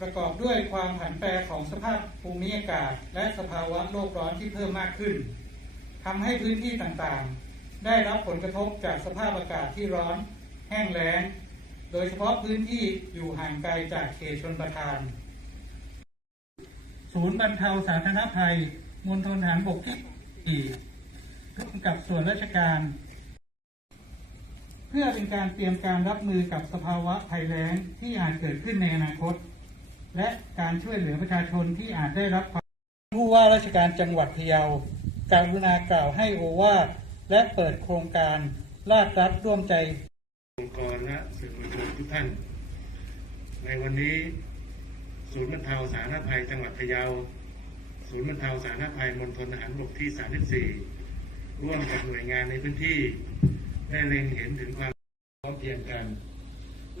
ประกอบด้วยความผันแปรของสภาพภูมิอากาศ และสภาวะโลกร้อนที่เพิ่มมากขึ้นทำให้พื้นที่ต่างๆ ได้รับผลกระทบจากสภาพอากาศที่ร้อน แห้งแล้ง โดยเฉพาะพื้นที่อยู่ห่างไกลจากเขตชนประทาน ศูนย์บรรเทาสาธารณภัยมณฑลทหารบกที่สี่ร่วมกับส่วนราชการ เพื่อเป็นการเตรียมการรับมือกับสภาวะภัยแล้งที่อาจเกิดขึ้นในอนาคต และการช่วยเหลือประชาชนที่อาจได้รับความผู้ว่าราชการจังหวัดพะเยาการุณากล่าวให้โอวาทและเปิดโครงการลาดรัฐร่วมใจองค์กรและสื่อมวลชนทุกท่าน ในวันนี้ ศูนย์บรรเทาสาธารณภัยจังหวัดพะเยา ศูนย์บรรเทาสาธารณภัยมณฑลทหารบกที่ 34 ร่วมกับหน่วยงานในพื้นที่ ได้เล็งเห็นถึงความพร้อมเพียงกัน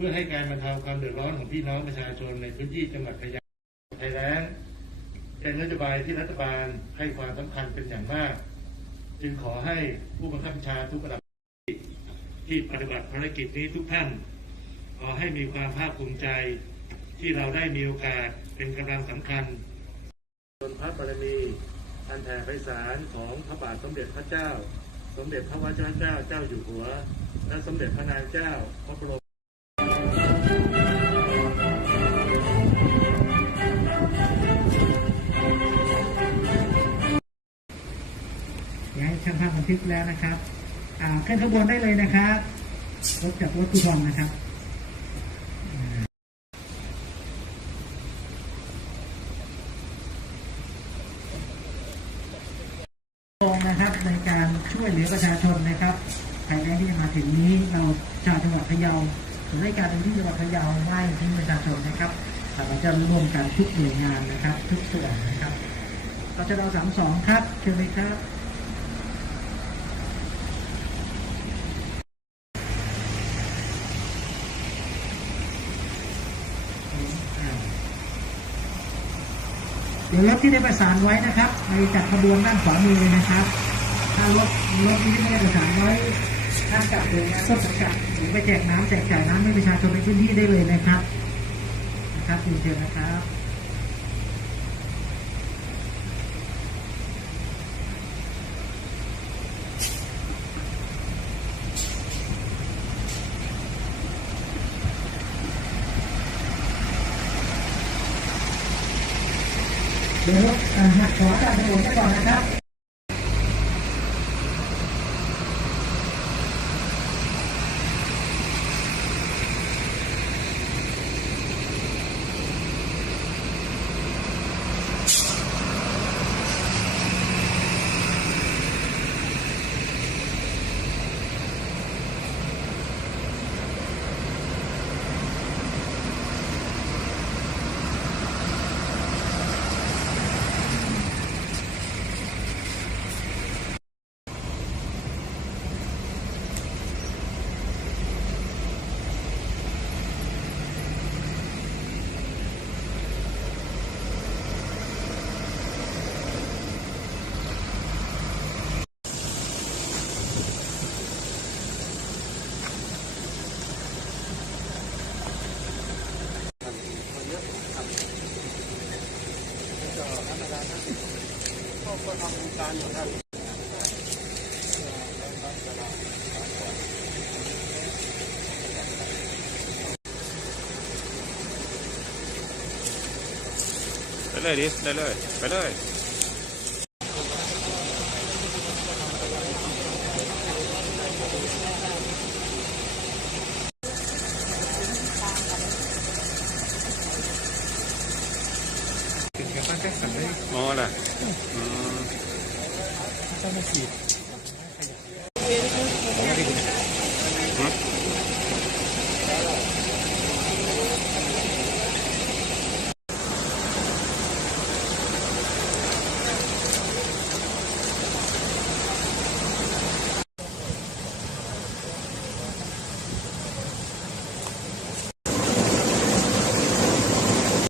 พื่อให้การบรรเทาความเดือดร้อนของพี่น้องประชาชนในพื้นที่จังหวัดพะเยาภัยแล้งเป็นนโยบายที่รัฐบาลให้ความสำคัญเป็นอย่างมาก จึงขอให้ผู้บังคับบัญชาทุกระดับที่ปฏิบัติภารกิจนี้ทุกท่าน ขอให้มีความภาคภูมิใจที่เราได้มีโอกาสเป็นกำลังสำคัญบนพระบารมีอันแผ่ไพศาลของพระบาทสมเด็จพระเจ้า สมเด็จพระวชิรเจ้าเจ้าอยู่หัว และสมเด็จพระนางเจ้าพระบรม บันทึกแล้วนะครับอ่าขึ้นขบวนได้เลยนะครับรถจากรถทุบอลนะครับอ่าตรงนะครับในการช่วยเหลือประชาชนนะครับภายในที่มาถึงนี้เราชาวจังหวัดพะเยาส่วนราชการที่จังหวัดพะเยาไหว้ที่ประชาชนนะครับเราจะร่วมกันทุกหน่วยงานนะครับ ทุกส่วนนะครับเราจะเราสามสองครับเชิญเลยครับ เดี๋ยวรถที่ได้ประสานไว้นะครับในจัดขบวนด้านขวามือเลยนะครับ ถ้ารถรถที่ไม่ได้ประสานไว้ท่านกับเลยนต้นสังกัดหรือไปแจกน้ำแจกจ่ายน้ำให้ประชาชนในพื้นที่ได้เลยนะครับนะครับเรียนเชิญนะครับ เดี๋ยวอ่าหักขวาจากถนนไป ก่อนนะครับไปเลยดิไปเลยไปเลย แค่สั่งได้อ๋อล่ะอืมเจ้าหน้าที่